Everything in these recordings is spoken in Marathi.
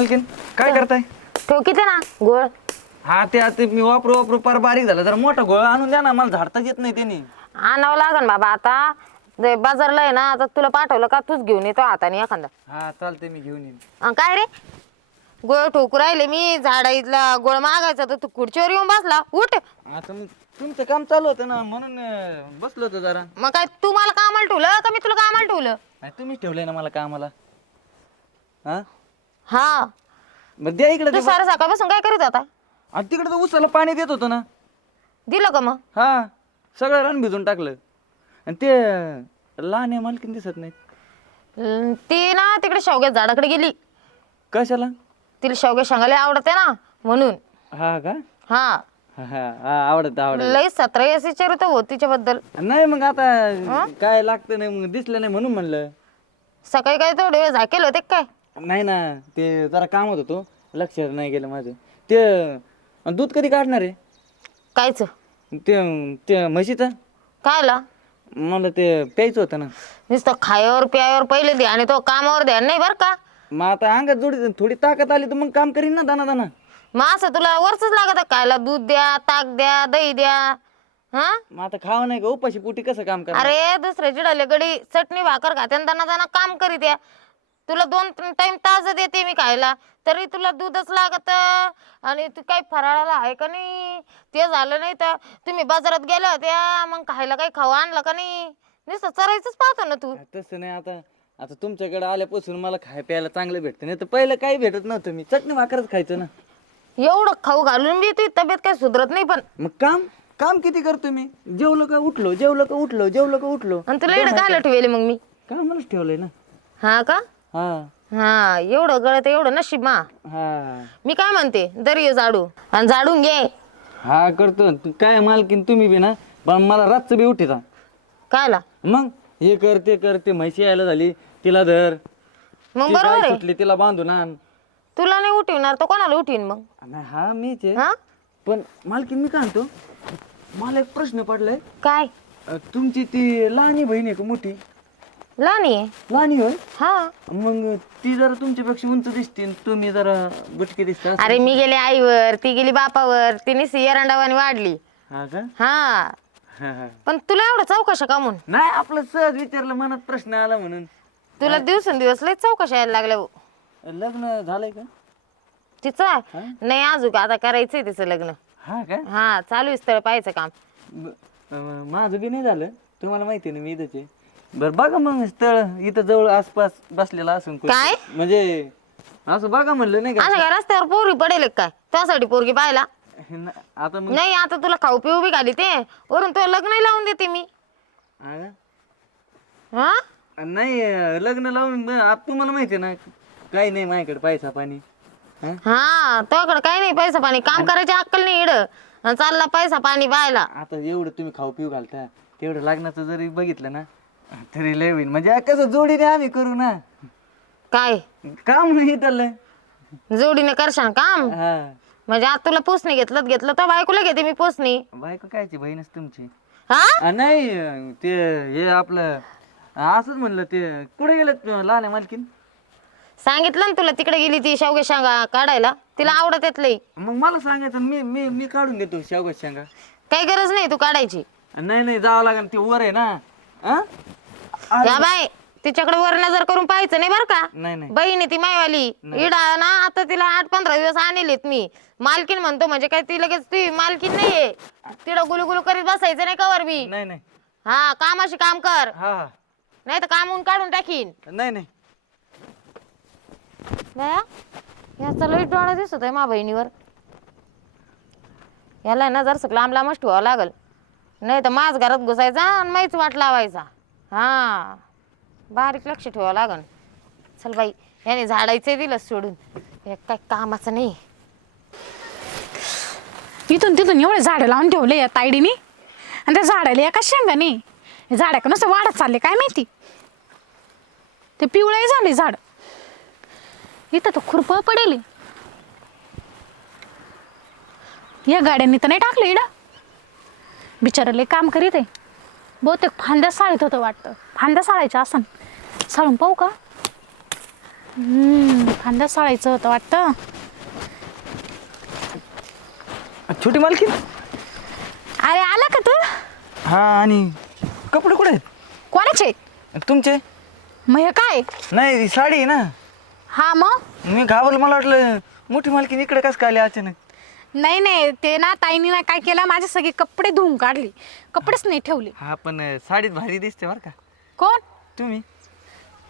मालकीन? काय करताय? ठेव किती ना गोळ. हा ते आता मी वापरू वापरू पार बारीक झालं. जरा मोठा गोळ आणून द्या ना मला झाडताच येत नाही त्यांनी. आणावं लागन बाबा आता. ते बाजारला आहे ना आता तुला पाठवलं का तूच घेऊन येतो हाताने एखादा. हा चालते मी घेऊन येईन. अं, काय रे? गोळ ठोकू राहिले मी झाडा इथला गोळ मागायचा तर तू खुर्चीवर येऊन बसला. उठ. आता मग तुमचं काम चालू होतं ना म्हणून अं, बसलो होतो जरा. मग काय तू मला कामाला ठेवलं का मी तुला कामाला ठेवलं? नाही तुम्हीच ठेवलंय ना मला कामाला. हा? हा. मग द्या इकडे तू सारं सकाळपासून काय करीत होता? तिकडे तर उसाला पाणी देत होतो ना. दिलं का मग? हा. सगळं रान भिजून टाकलं. आणि ते लहान आहे मालकीन दिसत नाहीत. अं, ती ना तिकडे शेवग्या झाडाकडे गेली. कशाला? तिला शेवग्या शेंगाले आवडते ना म्हणून. हा का? हा. हा हा हा, आवडत आवडत. लई सतरा एस विचारत हो तिच्याबद्दल. नाही मग आता काय लागतं नाही मग दिसलं नाही म्हणून म्हणलं. सकाळी काय तेवढे वेळ झाकेल होते काय? नाही ना ते जरा कामात होतो लक्षात नाही गेलं माझं. ते अन दूध कधी काढणार आहे? कायच? ते ते म्हशीचं? कायला? मला ते प्यायचं होतं ना. नुसतं खायावर प्यावर पहिले ध्यान आणि तो कामावर ध्यान नाही बरं का? मग आता अंगात जोडी थोडी ताकद आली तर मग काम करीन ना दाना दाना मग असं तुला वरच लागत खायला दूध द्या ताक द्या दही द्या हा? मग आता खावं नाही का? उपाशी पोटी कसं काम करा अरे दुसऱ्या चिडाले गडी चटणी भाकर खाते आणि दाना दाना काम करीत या तुला दोन टाइम ताज देते मी खायला. तरी तुला दूधच लागत. आणि तू काही फराळाला आहे का नाही? ते झालं नाही तर तुम्ही बाजारात गेल्या होत्या मग खायला काही खाऊ आणलं का नाही? नुसतं चरायचंच पाहतो ना तू. तसं नाही आता. आता तुमच्याकडे आल्यापासून मला खाय प्यायला चांगलं भेटतं. नाही तर पहिलं काही भेटत नव्हतं मी. चटणी भाकरच खायचं ना. एवढं खाऊ घालून बी तुझी तब्येत काही सुधरत नाही पण. मग काम? काम किती करतो मी? जेवलं का उठलो? जेवलं का उठलो? जेवलं का उठलो? आणि तुला एवढं खायला ठेवले मग मी. कामच ठेवलंय ना. हा का? हा. हा एवढं गळत एवढं नशीब मा. हा. मी काय म्हणते? दरी झाडू. आणि झाडून घे. हा करतो. तू काय मालकीन तुम्ही बी ना. पण मला रातचं बी उठिता कायला? मग? हे कर ते कर. ते म्हैशी यायला झाली. तिला धर. मग ती बरोबर गाय आहे. सुटली तिला बांधून आण. तुला नाही उठविणार तर कोणाला उठवीन मग? नाही हा मीच आहे. हा? पण मालकीन मी काय म्हणतो? मला एक प्रश्न पडलाय. काय? अ, तुमची ती लहानी बहीण आहे का मोठी? लहानी आहे लहानी हा. मग ती जरा तुमच्यापेक्षा उंच दिसते आणि तुम्ही जरा बुटके दिसता अरे मी गेले आईवर ती गेली बापावर तिने सियरांडावानी वाढली. हा का? हा. हा, हा. पण तुला एवढं चौकशा का म्हणून? नाही आपलं सहज विचारलं मनात प्रश्न आला म्हणून. तुला दिवसेंदिवस लय चौकशा यायला लागल्या हो. लग्न झालंय का? तिचं नाही अजून आता करायचंय तिचं लग्न. हा का? हा चालू आहे स्थळ पाहायचं काम. ब- अं, माझं बी नाही झालं. तुम्हाला माहिती आहे ना मी इथंच आहे. बरं बघा मग स्थळ इथं जवळ आसपास बसलेला असून कोणी. काय? म्हणजे असं बघा म्हणलं नाही का? काय रस्त्यावर पोरी पडेल काय? त्यासाठी पोरगी पाहायला? न- आता मग नाही आता तुला खाऊ पिऊ बी घाली ते. वरून तुला लग्न लावून देते मी. हा? हा? नाही अं, लग्न लावून ब- आता तुम्हाला माहिती आहे ना काही नाही माझ्याकडे पैसा पाणी. हा? हा तुझ्याकडे काही नाही पैसा पाणी. काम करायची अक्कल नाही इड. चालला पैसा पाणी पाहायला. आता एवढं तुम्ही खाऊ पिऊ घालता. तेवढं लग्नाचं जरी बघितलं ना तरी लय होईल. म्हणजे कसं जोडीने आम्ही करू ना. काय? काम नाही त्याला जोडीने करशान काम? हा. म्हणजे आता तुला पोचणी घेतलं घेतलं तर बायकोला घेते मी पोचणी बायको कायची बहीणच तुमची. हा? आ, नाही ते हे आपलं असंच म्हणलं ते कुठे गेलं लहान आहे मालकीन? सांगितलं ना तुला तिकडे गेली ती शेवगे शेंगा काढायला. तिला आवडत येत लई. मग मला सांगायचं मी मी मी काढून देतो शेवगात शेंगा. काही गरज नाही तू काढायची. नाही नाही जावं लागेल ते वर आहे ना. आ? या बाय तिच्याकडे वर नजर करून पाहायचं नाही बरं का? नाही नाही. बहीण आहे ती मायवाली. इडा ना आता तिला आठ पंधरा दिवस आणलेत मी. मालकीन म्हणतो म्हणजे काय ती लगेच ती मालकीन नाहीये. तिला गुलू गुलू करीत बसायचं नाही कवर बी. नाही नाही. हा कामाशी काम कर. हा हा. नाही तर कामून काढून टाकीन. नाही नाही. याचा लई डोळा दिसत आहे मा बहिणीवर. याला ना जर लांब लांबच ठेवावं लागल. नाही तर माझ घरात घुसायचा आणि माहीच वाट लावायचा. हा. बारीक लक्ष ठेवावं लागल चल बाई याने झाडायचं दिलं सोडून. हे काय कामाचं नाही. इथून तिथून एवढे झाडं लावून ठेवले या तायडीनी आणि त्या झाडाला एका शेंगाने. झाडा नुसतं वाढत चालले काय माहिती? ते पिवळंही झाले झाड. इथं तर खुरप पडेल. या गाड्यांनी तर नाही टाकलं इडं. बिचाराले काम करीत आहे. बहुतेक फांद्या साळीत होतं वाटतं. फांद्या साळायच्या असन. साळून पाहू का? हम्म, फांद्या सोडायचं होतं वाटतं. छोटी मालकी? अरे आला का तू? हा आणि कपडे कुठे आहेत? कोणाचे? तुमचे? मग हे काय? नाही साडी आहे ना. हा मग? मी घाबरलं मला वाटलं मोठी मालकी इकडे कसं काय आली अचानक? नाही नाही ते ना ताईनी ना काय केलं माझे सगळे कपडे धुवून काढले. कपडेच नाही ठेवले. हा पण अं, साडीत भारी दिसते बरं का. कोण? तुम्ही?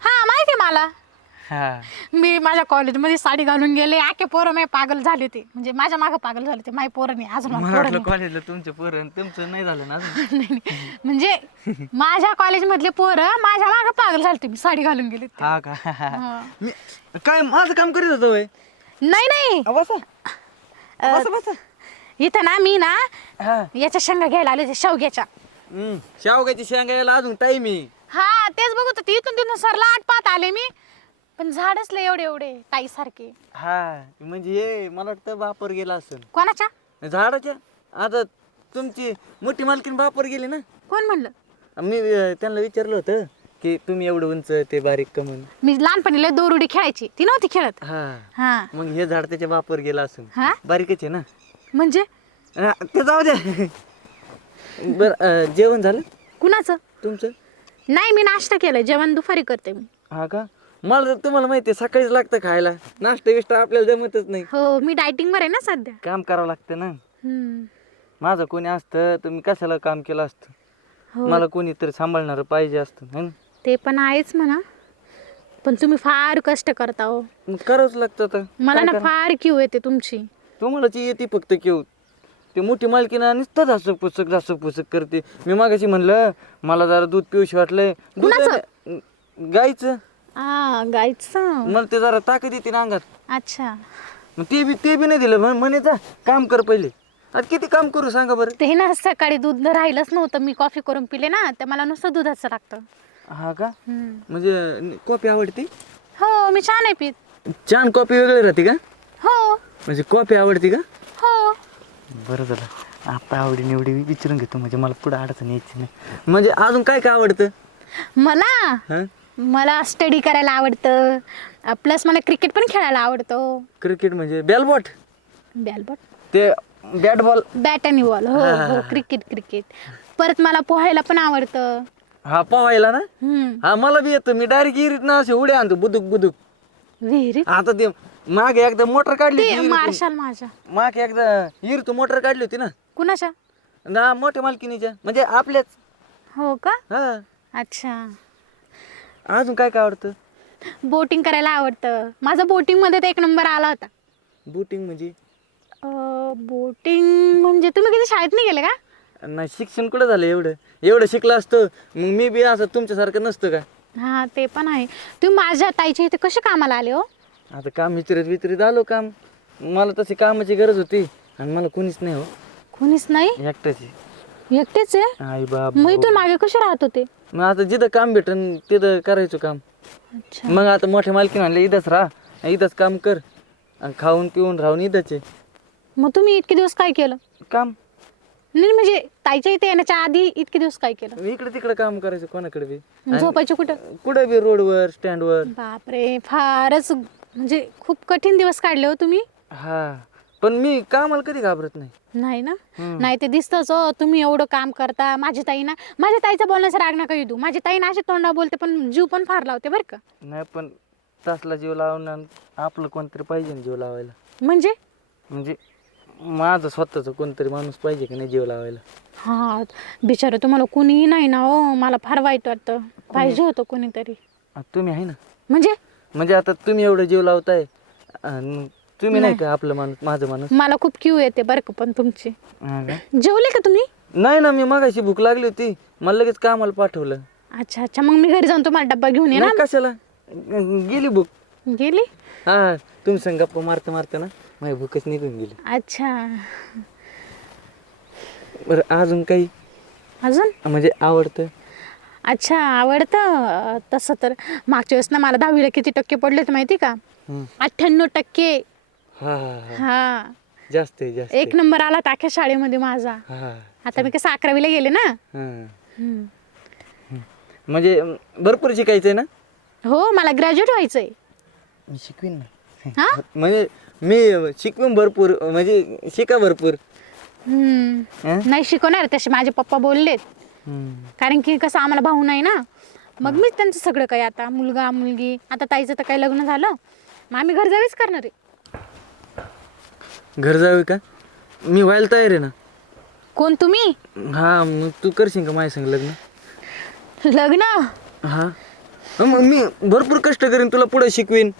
हा माहिती आहे मला. हा. मी माझ्या कॉलेजमध्ये साडी घालून गेले. आके पोरं माझे पागल झाले होते म्हणजे माझ्या मागं पागल झाले होते माझे पोरं नाही अजून माझी मला पोरं वाटलं नाही. कॉलेजला तुमचं पोरं तुमचं नाही झालं ना अजून. नाही, नाही. म्हणजे माझ्या कॉलेजमधले पोरं माझ्या मागं पागल झाले मी साडी घालून गेले. हा का? हा. मी काय माझं काम करीत होतो होय. नाही नाही. बसा. बसा बसा. इथं ना मी ना हा. याच्या शेंगा घ्यायला आले होते शेवग्याच्या हम्म, शेवगाची शेंगा यायला अजून टाईम आहे. हा तेच बघत होते इथून तिथून सरला आठ पात आले मी. पण झाडच लय एवढे एवढे ताई सारखे हा म्हणजे हे मला वाटतं बापर गेला असेल. कोणाच्या? झाडाच्या? आता तुमची मोठी मालकीन बापर गेली ना? कोण म्हणलं? मी अं, त्यांना विचारलं होतं. की तुम्ही एवढं उंच ते बारीक कमून मी लहानपणी लय दोरुडी खेळायची. ती नव्हती खेळत. हा. हा. मग हे झाड त्याच्या बापर गेला असेल हा? बारीकच आहे ना? म्हणजे? हा, ते जाऊ द्या बर जेवण झालं? कुणाचं? तुमचं? नाही मी नाश्ता केलाय. जेवण दुपारी करते मी. हा का? मला तर तुम्हाला माहिती आहे सकाळीच लागतं खायला. नाश्ता बिष्टा आपल्याला जमतच नाही. हो मी डायटिंग वर आहे ना सध्या. काम करावं लागतं ना. हम्म. माझं कोणी असतं तर मी कशाला काम केलं असतं? हो. मला कोणीतरी सांभाळणार पाहिजे असतं है ना? ते पण आहेच म्हणा. पण तुम्ही फार कष्ट करता हो. मग करावंच लागतं आता. मला काय ना? फार किव येते तुमची. तुम्हाला ती येते फक्त केव. ते मोठी मालकीना नुसतं झासक पुसक झासक पुसक करते. मी मागाशी म्हणलं मला जरा दूध पिऊशी वाटलंय. दूध कुणाचं? नाही- गाईचं. आ गायचं मला ते जरा ताकद येते ना अंगात. अच्छा. मग ते बी ते बी नाही दिलं. म्हण म्हणे जा काम कर पहिले. आता किती काम करू सांगा बरं. ते ना सकाळी दूध राहिलंच नव्हतं. मी कॉफी करून पिले ना ते मला नुसतं दुधाचं लागतं. हा का? हम्म. म्हणजे कॉफी आवडते? हो मी छान आहे पीत. छान कॉफी वेगळी राहते का? हो. म्हणजे कॉफी आवडते का? हो. बरं झालं. आता आवडी निवडी विचारून घेतो म्हणजे मला पुढे अडचण यायची नाही. म्हणजे अजून काय काय आवडतं? मला? हा? मला स्टडी करायला आवडतं. प्लस मला क्रिकेट पण खेळायला आवडतं. क्रिकेट म्हणजे बॅलबॉट बॅलबॉट ते बॅट बॉल बॅट आणि बॉल हो हो क्रिकेट क्रिकेट परत मला पोहायला पण आवडतं. हा पोहायला ना? हम्म. हा मला बी येतं. मी डायरेक्ट इरीत ना असे उड्या आणतो. बुदुक बुदुक. विहिरीत? आता ते मागे एकदा मोटर काढली ते होती इरीतून. मार्शाल माझ्या. मागे एकदा इरीतून मोटर काढली होती ना? कुणाच्या? ना मोठ्या मालकीनीच्या. म्हणजे आपल्याच. हो का? हा. अच्छा. अजून काय काय आवडतं? बोटिंग करायला आवडतं. माझा बोटिंगमध्ये तर एक नंबर आला होता. बोटिंग म्हणजे? बोटिंग म्हणजे तुम्ही कधी शाळेत नाही गेले का? नाही शिक्षण कुठं झालं एवढं? एवढं शिकलं असतं मग मी बी असं तुमच्यासारखं नसतं का? हा ते पण आहे. तुम्ही माझ्या ताईच्या इथे कसे कामाला आले हो? आता काम विचारत विचारित आलो काम. मला तशी कामाची गरज होती आणि मला कोणीच नाही हो. कोणीच नाही? एकट्याची. एकटेच आहे? आई बाप मग इथून मागे कसे राहत होते? मग आता जिथं काम भेटन तिथं करायचं काम. अच्छा. मग आता मोठ्या मालकीन आणले इथंच राहा इथंच काम कर. आणि खाऊन पिऊन राहून इथंच आहे. मग तुम्ही इतके दिवस काय केलं? काम. नाही म्हणजे ताईच्या इथे येण्याच्या आधी इतके दिवस काय केलं? इकडे तिकडे काम करायचं कोणाकडे बी? झोपायचे कुठं? कुठं बी रोडवर स्टँडवर. बापरे फारच म्हणजे खूप कठीण दिवस काढले हो तुम्ही. हा पण मी कामाला कधी घाबरत नाही. नाही ना. नाही ते दिसतच हो तुम्ही एवढं काम करता माझी ताई ना माझ्या ताईचा बोलण्याचा राग नका येऊ माझी ताई ना अशी तोंडा बोलते पण जीव पण फार लावते बरं का. नाही पण तासला जीव लावून आपलं कोणतरी पाहिजे ना जीव लावायला. म्हणजे? म्हणजे माझं स्वतःचं कोणतरी माणूस पाहिजे की नाही जीव लावायला? हा बिचारं तुम्हाला कुणीही नाही ना हो. मला फार वाईट वाटतं. पाहिजे होतं कोणीतरी. तुम्ही आहे ना? म्हणजे? म्हणजे आता तुम्ही एवढं जीव लावताय आणि तुम्ही नाही का आपलं माणूस माझं माणूस? मला खूप क्यू येते बरं का पण तुमची. हा का? जेवले का तुम्ही? नाही ना मी मगाशी भूक लागली होती. मला लगेच कामाला पाठवलं. अच्छा अच्छा. मग मी घरी जाऊन तुम्हाला डब्बा घेऊन नाही येणार कशाला गेली भूक. गेली? हा तुम्ही संग गप्पा मारता मारता ना. माझी भूकच निघून गेली. अच्छा. बरं अजून काही? अजून? म्हणजे आवडतं? अच्छा आवडतं. तसं तर. मागच्या वेळेस ना मला दहावीला किती टक्के पडले होते माहिती का. अठ्ठ्याण्णव टक्के. हा हा हा. हा. जास्त आहे जास्त एक नंबर आला ताख्या शाळेमध्ये माझा. हा आता मी कसं अकरावीला गेले ना? हा. हम्म. म्हणजे अं, भरपूर शिकायचंय ना? हो मला ग्रॅज्युएट व्हायचंय. मी शिकवीन ना. हा? म्हणजे मी शिकवीन भरपूर म्हणजे शिका भरपूर. हम्म. हं? नाही शिकवणार तसे माझे पप्पा बोललेत. कारण की कसं आम्हाला भाऊ नाही ना. मग मीच त्यांचं सगळं काही आता मुलगा मुलगी. आता ताईचं तर काही लग्न झालं. मग आम्ही घर जावीच करणार आहे. घर जावे का? मी व्हायला तयार आहे ना. कोण तुम्ही? हा मग तू करशील का माझ्या संग लग्न? लग्न? हं, मग मी भरपूर कष्ट करीन तुला पुढे शिकवीन.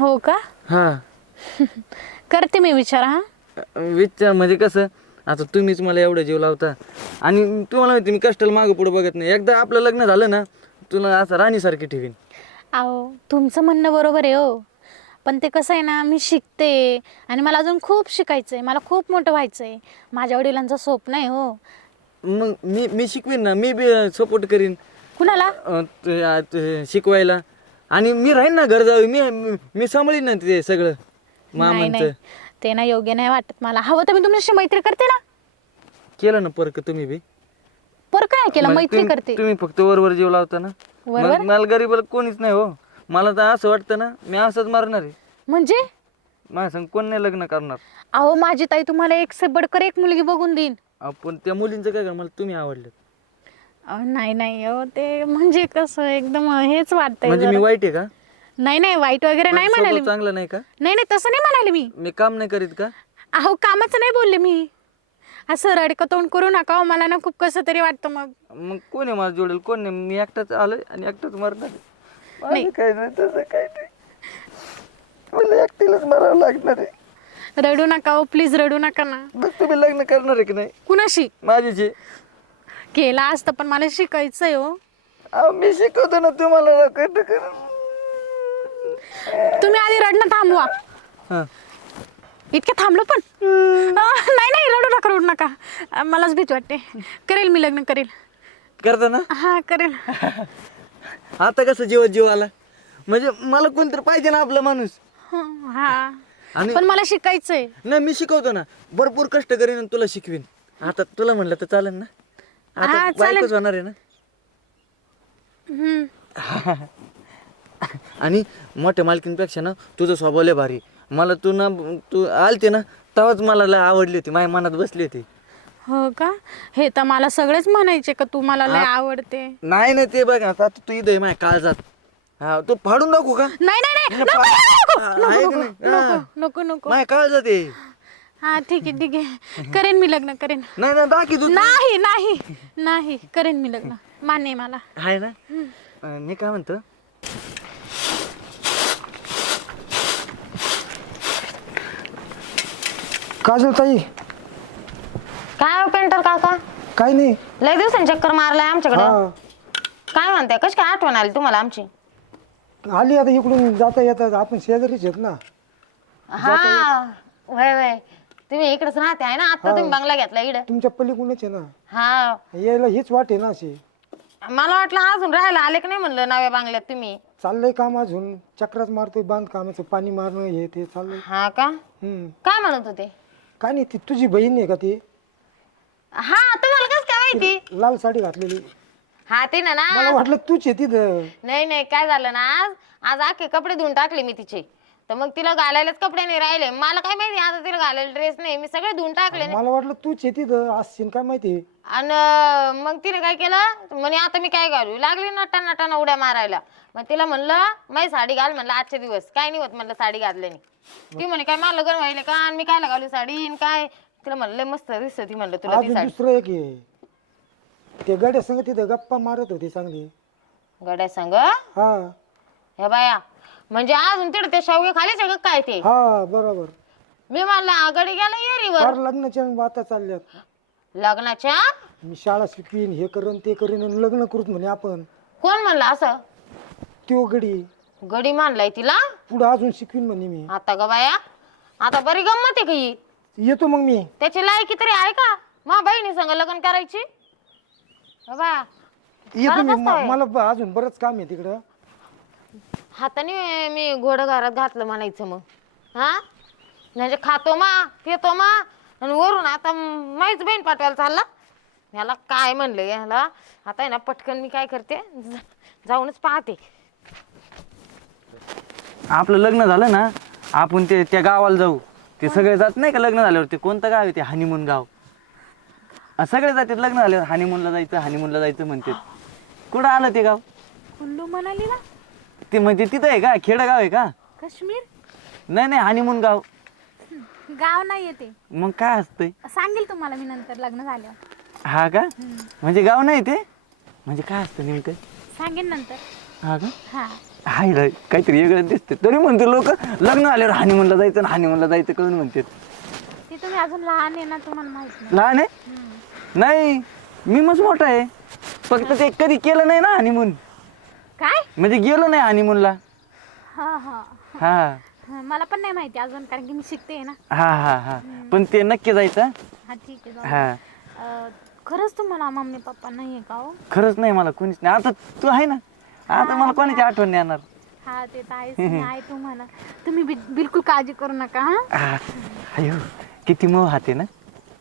हो का? हा. करते मी विचार हा. विचार म्हणजे कसं आता तुम्हीच मला एवढं जीव लावता. आणि तुम्हाला माहिती मी कष्टाला मागं पुढे बघत नाही. एकदा आपलं लग्न झालं ना तुला असं राणीसारखी ठेवीन. अहो तुमचं म्हणणं बरोबर आहे हो. पण ते कसं आहे ना मी शिकते. आणि मला अजून खूप शिकायचं आहे मला खूप मोठं व्हायचं आहे माझ्या वडिलांचं स्वप्न आहे हो. मग मी मी शिकवीन ना मी बी सपोर्ट करीन. कुणाला? अं, ते- आ- ते शिकवायला. आणि मी राहीन ना घर जावी मी मी- सांभाळीन ना ते सगळं नाही नाही. मामांचं ते ना योग्य नाही वाटत मला. हवं तर मी तुमच्याशी मैत्री करते ना. केलं ना परक तुम्ही बी. पर काय केलं मग मैत्री करते. तुम्ही फक्त वरवर जीव लावता ना. वरवर? मग मला गरीबाला कोणीच नाही हो. मला तर असं वाटतं ना मी असंच मारणार आहे. म्हणजे? माझ्या संग कोण नाही लग्न करणार. अहो माझी ताई तुम्हाला एक से बडकर एक मुलगी बघून देईन. आपण त्या मुलींचं काय कर? मला तुम्ही आवडले. अहो, नाही नाही. अहो ते म्हणजे कसं एकदम हेच वाटतंय म्हणजे मी जरा. वाईट आहे का? नाही नाही. वाईट वगैरे नाही माझा म्हणाले मी. चांगला नाही का? नाही नाही. तसं नाही म्हणाले मी. मी काम नाही करीत का? अहो कामाचं नाही बोलले मी. असं रडकं तोंड करू नका हो, मला ना खूप कसं तरी वाटतं मग. मग कोण आहे मला जोडेल? कोण नाही मी एकटाच आलोय आणि एकटाच मरणार आहे. नाही. माझं काय नाही तसं काय नाही. मला एकटीलाच मरावं लागणार आहे. रडू नका हो. प्लीज रडू नका ना. मग तुम्ही लग्न करणार आहे की नाही? कुणाशी? माझीचे केला असतं पण मला शिकायचंय हो. अहो, मी शिकवतो ना तुम्हाला तुम्ही आधी रडणं थांबवा. हा. इतके थांबलो पण? अं, नाही नाही रडू नका रडू नका. अं, मलाच भीती वाटते. करेल मी लग्न करेल. करता ना? हा करेल. आता कसं जीवात जीव आला? म्हणजे मला कोणतरी पाहिजे ना आपला माणूस. हं, हा. आणि पण मला शिकायचंय. नाही मी शिकवतो ना. भरपूर कष्ट करीन आणि तुला शिकवीन. आता तुला म्हणलं तर चालेल ना? हा, आता चालेल. बायकोच होणार आहे ना. आणि मोठ्या मालकींपेक्षा ना तुझं स्वभाव लय भारी. मला तू ना तू आलते ना तेव्हाच मला लय आवडली होती. माझ्या मनात बसली होती. हो का? हे तर मला सगळेच म्हणायचे का तू मला लय आवडते? नाही नाही ते बघ आता तू इथं आहे माझ्या काळजात. हा तू फाडून दाखवू का? नाही नाही नको, नको, नको, का नको, नाही? नको नको नको. माझ्या काळजात आहे हा ठीक आहे ठीक आहे. करेन मी लग्न करेन. नाही नाही दाखी तू नाही नाही नाही. करेन मी लग्न. मान्य आहे मला. आहे ना? अं, मी काय म्हणतो? काजल ताई? काय हो पेंटर काका? काय नाही. लय दिवसांनी चक्कर मारलाय आमच्याकडे. हा. काय म्हणते कशी काय आठवण आली तुम्हाला आमची? आली आता इकडून जाता येतात आपण शेजारीच आहेत ना. हा. वय वय. तुम्ही इकडेच राहते आहे ना? आता तुम्ही बंगला घेतला इकडे. तुमच्या पलीकडूनच आहे ना. हा. यायला हीच वाट आहे ना अशी. मला वाटलं अजून राहायला आले की नाही म्हणलं नव्या बांगल्यात तुम्ही? चाललंय काम अजून. चक्रात मारतोय बांधकामाचं पाणी मारणं हे ते चाललंय. हा का? हम्म. काय म्हणत होते? काय नाही ती तुझी बहीण आहे का ती? हा तुम्हाला कसं काय माहिती? लाल साडी घातलेली. हा ते ना ना. मला वाटलं तूच आहे तिथं. नाही नाही काय झालं ना आज? आज आखे कपडे धुवून टाकले मी तिचे. तर मग तिला घालायलाच कपडे नाही राहिले. मला काय माहिती आता तिला घालायला ड्रेस नाही. मी सगळे धुवून टाकले मला वाटलं तूच आहे तिथं असशील काय माहिती? आणि मग तिने काय केलं? म्हणे आता मी काय घालू? लागली नटा नटाना उड्या मारायला. मग तिला म्हणलं माझी साडी घाल म्हणलं आजचे दिवस. काय नाही होत म्हणलं साडी घातल्याने ती म्हणे काय मला लग्न व्हायला का? आणि मी काय घालू साडी? आणि काय? तिला म्हणलं मस्त दिसत ती म्हणलं तुला ती अजून साडी. दुसरं एक आहे. ते गड्या संग तिथं गप्पा मारत होती चांगली. गड्या सांग हा. हे बाया म्हणजे अजून तिकडे ते शावगे खालीच आहे का काय ते? हा बरोबर. मी म्हणलं गडी गेला येरीवर. फार लग्नाच्या वाता चालल्यात. लग्नाच्या? मी शाळा शिकवीन हे करून ते करीन आणि लग्न करूत म्हणे आपण. कोण म्हणलं असं? त्यो गडी. गडी मानलाय तिला? पुढं अजून शिकवीन म्हणे मी. आता ग बाया आता बरी गंमत आहे का ही? येतो मग मी. त्याची लायकी तरी आहे का? मा बहिणी संग लग्न करायची? बाबा येतो मी? मला ब- अजून बरंच काम आहे तिकडं. हाताने मी घोड घरात घातलं म्हणायचं मग. हा? म्हणजे खातो मा पितो मा आणि वरून आता माहीच बहीण पाठवायला चालला. ह्याला काय म्हणलं ह्याला? आता आहे ना पटकन मी काय करते? जा- जाऊनच पाहते. आपलं लग्न झालं ना आपण ते त्या गावाला जाऊ. ते सगळे जात नाही का लग्न झाल्यावर? ते कोणतं गाव आहे? ते हनीमून गाव. सगळे जातात लग्न झाल्यावर. हनीमूनला जायचं हनीमूनला जायचं म्हणते कुठं आलं ते गाव? कुल्लू म्हणाली ना. ते म्हणजे तिथं आहे का? खेडं गाव आहे का? काश्मीर? नाही नाही हनीमून गाव. गाव नाही येते मग काय असतंय? सांगेल तुम्हाला मी नंतर लग्न झाल्यावर. हा का? म्हणजे गाव नाही ते? म्हणजे काय असतं नेमकं? सांगेन नंतर. हा का? हा. हाय रे काहीतरी वेगळं दिसते तरी म्हणते लोक लग्न झाल्यावर हानिमूनला जायचं आणि हानिमूनला जायचं कळून म्हणते ते तुम्ही अजून लहान आहे ना तुम्हाला माहीत नाही. लहान आहे? नाही मी मग मोठा आहे. फक्त ते कधी केलं नाही ना हानिमून काय? म्हणजे गेलो नाही हानिमूनला हा हा. हा. हा, मला पण नाही माहिती अजून कारण की मी शिकते ना. हा हा हा. पण ते नक्की जायचं? हा ठीक आहे जाऊ. हा. अं, खरंच तुम्हाला मम्मी पप्पा नाही आहे का हो? खरंच नाही मला कोणीच नाही. आता तू आहे ना? आता मला कोणाची आठवण नाही येणार. हा ते तर आहेच. मी आहे तुम्हाला. तुम्ही बि- बिलकुल काळजी करू नका हा. हा, अयो किती मोह हाते ना?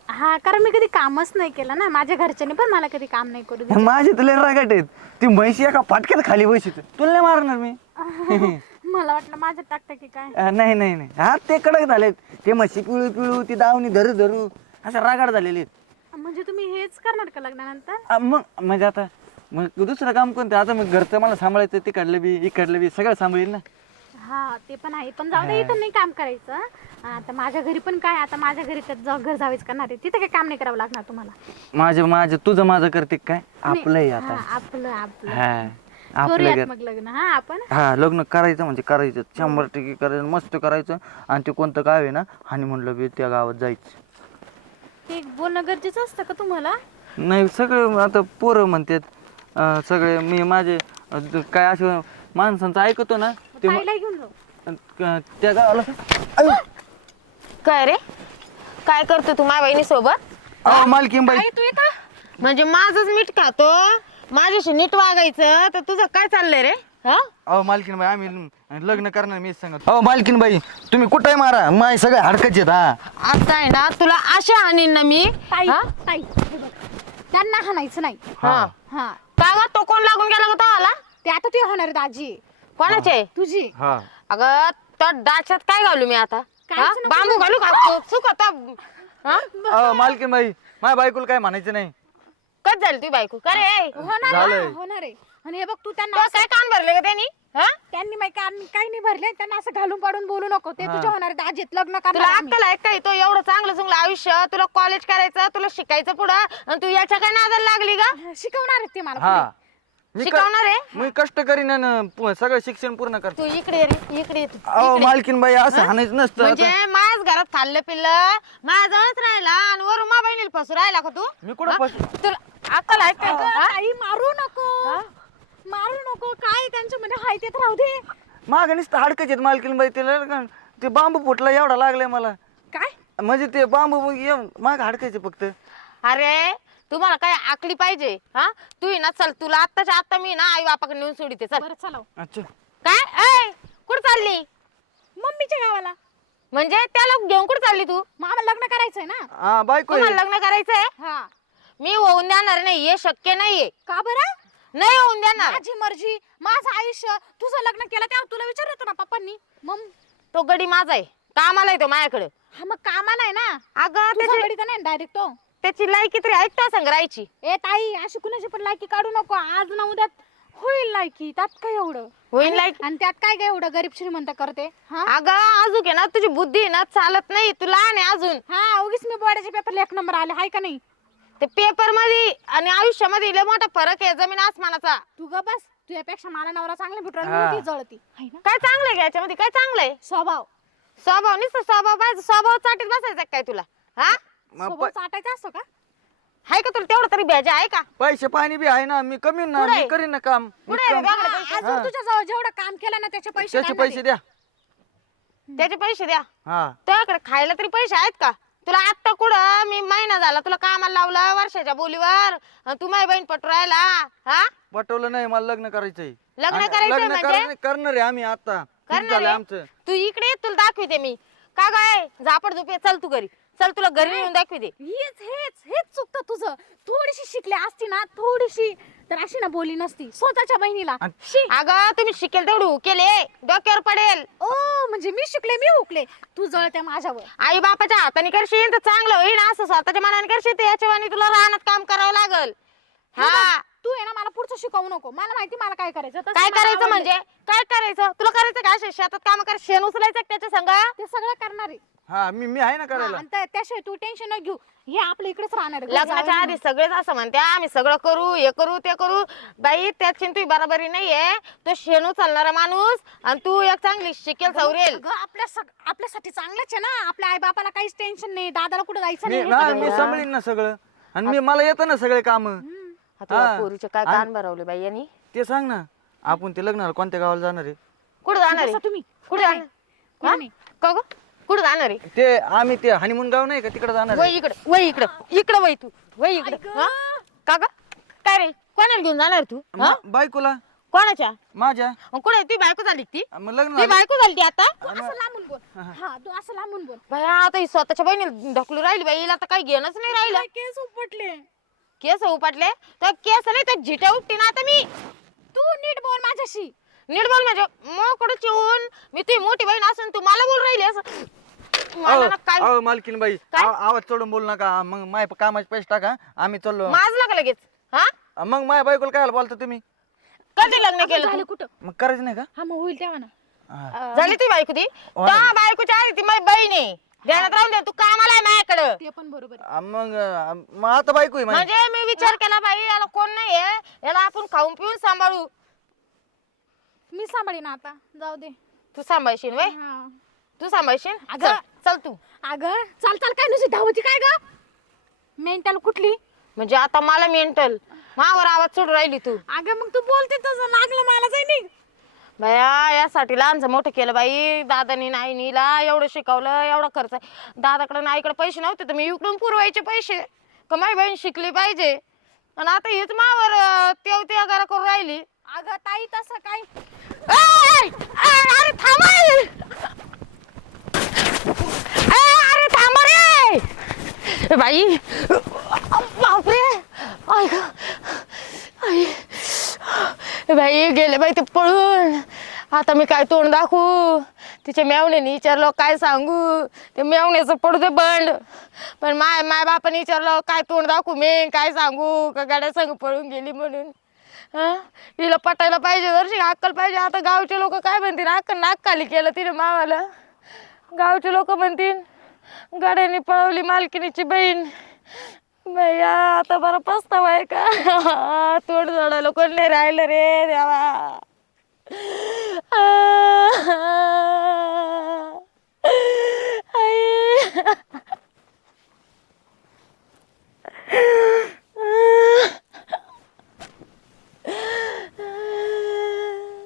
हा कारण मी कधी कामच नाही केलं ना. माझ्या घरच्यांनी पण मला कधी काम नाही करू दिलं. माझे तुला रागाट आहेत. ती म्हैशी एका फाटक्यात खाली बसित तुला नाही मारणार मी? मला वाटलं माझ्या टाकता की काय? अ, नाही नाही नाही. हा ते कडक झालेत. ते म्हशी पिळू पिळू ती दावणी धरू धरू. असं रागाड झालेले आहेत. म्हणजे तुम्ही हेच करणार का लग्नानंतर? मग म्हणजे आता मग दुसरं काम कोणतं? आता मग घरचं मला सांभाळायचं ते काढलं बी इकडलं बी सगळं सांभाळील ना. हा ते पण आहे. पण जाऊ दे इथं नाही काम करायचं आता माझ्या घरी पण काय आता माझ्या घरी तर जाऊ घर जावेच करणार आहे. तिथे काही काम नाही करावं लागणार तुम्हाला. माझं माझं तुझं माझं करते काय? आपलं आहे हा, आता आपलं आपलं. हा आपलं करूयात घर मग लग्न हा आपण. हा लग्न करायचं म्हणजे करायचं. शंभर टक्के करायचं मस्त करायचं. आणि ते कोणतं गाव आहे ना आणि म्हणलं बी त्या गावात जायचं. ते बोलणं गरजेचं असतं का तुम्हाला? नाही सगळे आता पोरं म्हणतात अं, सगळे मी माझे अं, काय असं माणसांचं ऐकतो ना ते म- ताईला घेऊन जाऊ. अं, त्या गावाला अयो, काय रे? काय करतो तू माझ्या बहिणी सोबत? अहो मालकीन बाई तू येता म्हणजे माझंच मीठ खातो माझ्याशी नीट वागायचं तर तुझं काय चाललंय रे? हा? अहो मालकीन बाई आम्ही लग्न करणार मी सांगत. अहो मालकीन बाई तुम्ही कुठे मारा? माय सगळे हडकच आहेत हा. आता आहे ना तुला अशा आणीन ना मी. ताई हा? ताई हे बघ. त्यांना हाणायचं नाही. हा. हा. का ग तो कोण लागून गेला ग तो आला? ते आता तू होणार दाजी कोणाचे? तुझी. हा. अगं त्या डाच्यात काय घालू मी आता? काहीच हा? नको. बांबू घालू का? चुक आता हा? मालकीन बाई माझ्या बायकोला काय म्हणायचं नाही. कच झाली तुझी बायको? का रे होणार झालंय. होणार आहे. आणि हे बघ तू त्यांना तुला असं- काय कान भरले का त्यांनी? हा? त्यांनी माहिती का- काही नाही भरले. त्यांना असं घालून पाडून बोलू नको. ते हा. तुझ्या होणार दाजीत लग्न तुला करणार आम्ही. अक्कल आहे काय? तो एवढं चांगलं चांगलं आयुष्य तुला कॉलेज करायचं तुला शिकायचं पुढं आणि तू याच्या काय नादाला लागली का शिकवणार आहेत ते मला हा. पुढे. मी क- शिकवणार आहे? मी कष्ट करीन आणि पु- सगळं शिक्षण पूर्ण करतो. तू इकडे ये रे, इकडे ये तू. अहो इकडे. मालकीन बाई असं हाणायचं नसतं. म्हणजे आता. माझ्याच घरात खाल्लं पिल्लं माझ्याजवळच राहिला आणि वरून मा बहिणीला फसू राहिला का तू? मी कुठं हा? फस- तुला अक्कल आहे काय अगं, हा? ताई मारू नको. मारू नको. काय त्यांच्या मध्ये हाय तेच राहू दे. माग नुसतं हाडकच आहेत मालकीन बाई ते लग्न- ते बांबू फुटला एवढा लागलाय मला. काय? म्हणजे ते बांबू माग हाडकायचे फक्त. अरे तुम्हाला काय आकली पाहिजे? हा? तू ही ना चल. तुला आत्ताच्या आत्ता मी ना आई बापाकडे नेऊन सोडीते. चल. बरं चला अच्छा. काय? ऐ कुठं चालली? मम्मीच्या गावाला. म्हणजे त्याला घेऊन कुठं चालली तू? मग आम्हाला लग्न करायचंय ना? हा बायको आहे. तुम्हाला लग्न करायचंय? हा. मी होऊन देणार नाही हे शक्य नाहीये. का बरं? नाही होऊन देणार. माझी मर्जी माझं आयुष्य. तुझं लग्न केलं तेव्हा तुला विचारलं होतं ना पप्पांनी? मग तो गडी माझा आहे. कामाला येतो माझ्याकडे. हा मग कामाला आहे ना? अगं तुझा गडी तर नाही डायरेक्ट तो. त्याची लायकी तरी ऐकता संग राहायची. ए ताई अशी कुणाची पण लायकी काढू नको. आज ना उद्यात होईल लायकी. त्यात काय एवढं? होईल आणि- लायकी. आणि त्यात काय काय एवढं गरीब श्रीमंत करते? हा? अगं अजून आहे ना तुझी बुद्धी आहे ना चालत नाही. तू लहान आहे अजून. हा उगीच मी बोर्डाच्या पेपरला एक नंबर आले. हाय का नाही? ते पेपरमध्ये आणि आयुष्यामध्ये लय मोठा फरक आहे जमीन आसमानाचा. तू ग बस. तुझ्यापेक्षा मला नवरा चांगला भेटू हा. राहिला, मी ती जळती. हाय ना? काय चांगलं आहे का याच्यामध्ये? काय चांगलं आहे? स्वभाव. स्वभाव नुसतं स्वभाव पाहिजे स्वभाव चाटीत बसायचा काय तुला? हा? मग स्वभाव प- चाटायचा असतो का? आहे का तुला तेवढं तरी भेजा आहे का? पैसे पाणी बी आहे ना मी कमी ना कुठे? मी करीन ना काम. मी कुठे आहे रे काम- बाबा? हा, अजून तुझ्या जवळ जेवढं काम केलं ना त्याचे पैसे त्याचे पैसे. द्या. त्याचे पैसे द्या. हा. तुझ्याकडे खायला तरी पैसे आहेत का? तुला आत्ता कुठं मी महिना झाला तुला कामाला लावलं वर्षाच्या बोलीवर. अन तू माझी बहीण पटू राहिला हा? पटवलं नाही मला लग्न करायचंय. लग्न आणि करायचंय लग्न म्हणजे? करणार- करणार आहे आम्ही आता. ठीक करणार आहे? आमचं. तू इकडे ये, तुला दाखवते मी. का काय झापड झोपे चल तू घरी. चल तुला घरी नेऊन दाखवी दे. हेच हेच हेच चुकतं तुझं. थोडीशी शिकली असती ना थोडीशी. तर अशी ना बोली नसती. स्वतःच्या बहिणीला. आणि- शी. अगं तुम्ही शिकेल तेवढी केले डोक्यावर पडेल. ओ म्हणजे मी शिकले मी हुकले तू जळते माझ्यावर. आई बापाच्या हाताने करशील तर चांगलं होईल असं स्वतःच्या मनाने करशील तर याच्या वाणी तुला रानात काम करावं लागल. हा. तू आहे ना मला पुढचं शिकवू नको. मला माहिती मला काय करायचं तसं काय मला करायचं आवडलं. म्हणजे? काय करायचं? तुला करायचं काय अशे शेतात काम कर शेण उचलायचं का त्याच्या संग? ते सगळं करणार आहे. हा मी मी आहे ना हा, करायला आणि त्या- त्याशिवाय तू टेन्शन न घेऊ. हे आपल्या इकडेच राहणार आहे. लग्नाच्या आधी सगळेच असं म्हणते आम्ही सगळं करू हे करू ते करू. बाई त्यात चिंतू बरोबरी नाहीये. तो शेण उचलणारा माणूस आणि तू एक चांगली शिकेल. सवरेल. अगं, आपल्या सग- आपल्यासाठी चांगलंच आहे ना. आपल्या आई बापाला काहीच टेन्शन नाही. दादाला कुठे जायचं मी नाही हे सगळं. मी. सांभाळीन ना सगळं. आणि मी मला येतं ना सगळे काम. हा. पोरीचे काय आणि- कान भरवले बाई यांनी? ते सांग ना आपण ते लग्नाला कोणत्या गावाला जाणार आहे? कुठं जाणार आहे? तुम्ही. कुठे. जाणार? हा? नाही. का ग? कुठं जाणार आहे? ते आम्ही ते हनीमून गाव नाही का तिकडे जाणार आहे. वय इकडं वय इकडं. इकडं वय तू. वय इकडं. हा? का ग? काय रे? कोणाला घेऊन जाणार तू? हा? मा- बायकोला. कोणाच्या? माझ्या. अन कुठे ती बायको झाली का ती? मग लग्न ती झालं. बायको झाली ती आता? तू असं लांबून बोल. हा तू असं लांबून बोल. बाया आता ही स्वतःच्या बहिणीला ढकलू राहिली बाई हिला तर काही घेणंच नाही राहिलं. केस उपटले? केस उपटले तर केस नाही तर झिट्या उपटी ना आता मी. तू नीट बोल माझ्याशी. नीट बोल म्हणजे मोकडं चिवून मी तुझी मोठी बहीण असून तू मला बोल राहिली असं. मला ना काय अहो मालकीन बाई काय? आवाज चढून बोल नका. मग माय कामाचे पैसे टाका आम्ही चाललो. माझ का लगेच हा? मग माय बायकोला काय बोलता तुम्ही? कधी लग्न केलं झालं तू? कुठं? मग करायचं नाही का? हा मग होईल तेव्हा ना. हा. झाली ती बायको ती? त्या बायकोच्या आधी ती माझी बहीण आहे. ध्यानात राहून दे तू कामाला आहे माझ्याकडं. ते पण बरोबर आहे. आ, मग आ, मग आता बायको आहे माझी. म्हणजे मी विचार केला बाई याला कोण नाहीये? याला आपण खाऊन पिऊन सांभाळू. मी सांभाळीन आता जाऊ दे. तू सांभाळशील वय हा. तू सांभाळशील? अगं. चल, चल तू. अगं चाल चाल काय नुसती धावती काय ग? मेंटल कुठली? म्हणजे आता मला मेंटल मावर आवाज सोडून राहिली तू. अगं मग तू बोलते तसं लागलं मला जाई नाही भया यासाठी लहानचं मोठं केलं बाई. दादानी नाईनीला एवढं शिकवलं एवढा खर्च. दादाकडे नाईकडे पैसे नव्हते तर मी इकडून पुरवायचे पैसे. का माझी बहीण शिकली पाहिजे. आणि आता हेच मावर अं, तेव त्या घरा करून राहिली. अगं ताई तसं काय? अरे थांबा अरे थांबा रे. ए, बाई. बापरे. ऐक. बाई. गेले बाई ते पळून. आता मी काय तोंड दाखवू? तिच्या मेवण्याने विचारलं काय सांगू? ते मेवण्याचं पडू दे बंड. पण माय माय बापाने विचारलं काय तोंड दाखवू मी? काय सांगू? का गाड्या सांगू पळून गेली म्हणून? हा? हिला पटायला पाहिजे वर्षी अक्कल पाहिजे. आता गावचे लोक काय म्हणतील? अक्कल नाक खाली केलं तिने मावाला. गावचे लोक म्हणतील गाड्याने पळवली मालकिनीची बहीण. भैया आता बरं पस्ताव आहे का? तोड जोडायला कोण नाही राहिलं रे देवा. आई.